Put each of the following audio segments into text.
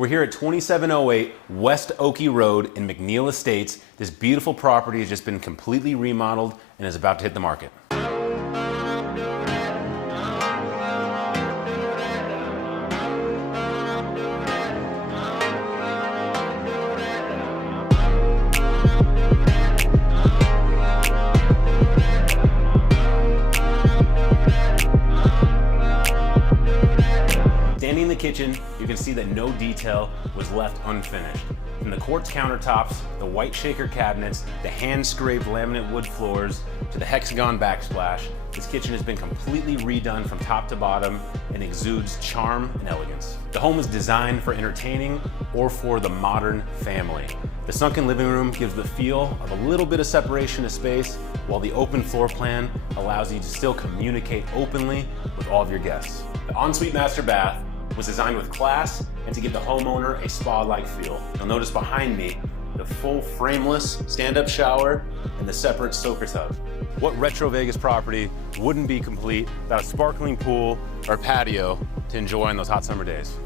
We're here at 2708 West Oakey Road in McNeil Estates. This beautiful property has just been completely remodeled and is about to hit the market. Standing in the kitchen, you can see that no detail was left unfinished. From the quartz countertops, the white shaker cabinets, the hand-scraped laminate wood floors, to the hexagon backsplash, this kitchen has been completely redone from top to bottom and exudes charm and elegance. The home is designed for entertaining or for the modern family. The sunken living room gives the feel of a little bit of separation of space, while the open floor plan allows you to still communicate openly with all of your guests. The ensuite master bath was designed with class and to give the homeowner a spa-like feel. You'll notice behind me the full frameless stand-up shower and the separate soaker tub. What retro Vegas property wouldn't be complete without a sparkling pool or patio to enjoy on those hot summer days?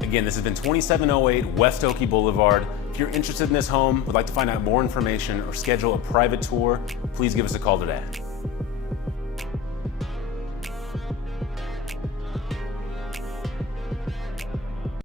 Again, this has been 2708 West Oakey Boulevard. If you're interested in this home, would like to find out more information or schedule a private tour, please give us a call today.